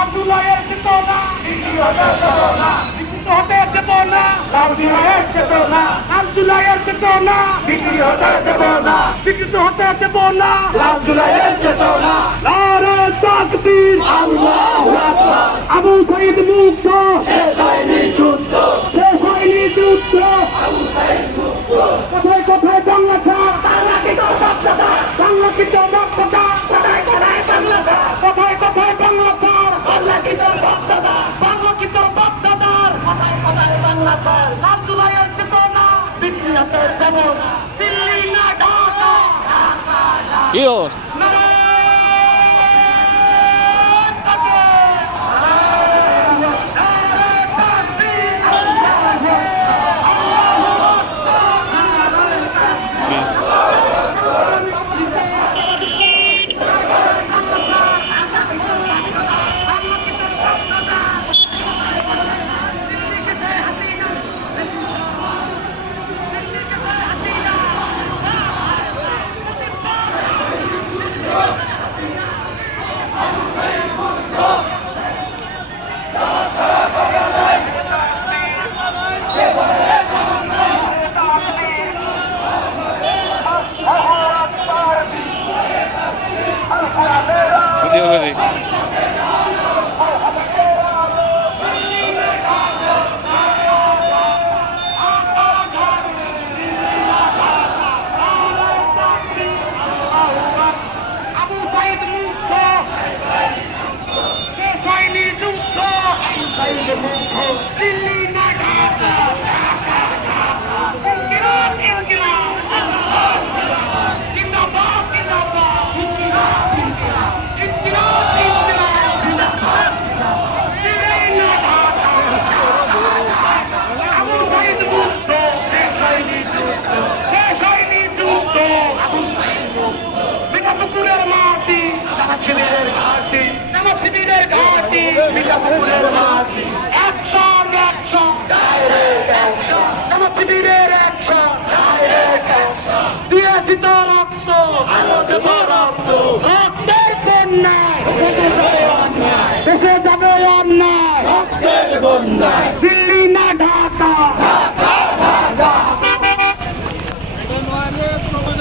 আব্দুল্লাহের চেতনা বিকৃত হতে দেব না। আব্দুল্লাহের চেতনা বিকৃত হতে দেব না। আব্দুল্লাহের চেতনা নারে তাকবীর আল্লাহু আকবার। আবু সাঈদ মুক্ত, শেষ হয়নি যুদ্ধ। আবু সাঈদ মুক্ত। কোথায় কোথায় বাংলা ছাড়, বাংলা কি তোর বাপদাদা, বাংলা কি তোর বাপদাদা, কোথায় কোথায় বাংলা ছাড়, কোথায় কোথায় বাংলা ছাড়, বাংলা কি তোর বাপদাদা, বাংলা কি তোর বাপদাদার, কোথায় কোথায় বাংলা ছাড়। আব্দুল্লাহের চেতনা বিক্রি হতে দেব না। দিল্লি না ঢাকা, ঢাকা না। দিল্লি না ঢাকা, ইনকিলাব ইনকিলাব, জিন্দাবাদ জিন্দাবাদ, ইনকিলাব ইনকিলাব, দিল্লি না ঢাকা। আবু সাঈদ মুক্ত, শেষ হয়নি যুদ্ধ। মিঠাপুকুরের মাটি, জামাত শিবিরের ঘাটি, মিঠাপুকুরের মাটি। অ্যাকশন অ্যাকশন, ডাইরেক্ট অ্যাকশন, জামাত শিবিরের অ্যাকশন, ডাইরেক্ট অ্যাকশন। দিয়েছি তো রক্ত, আলো দেব রক্ত, রক্তের বন্যায় দেশে যাবে অন্যায়, রক্তের বন্যায়।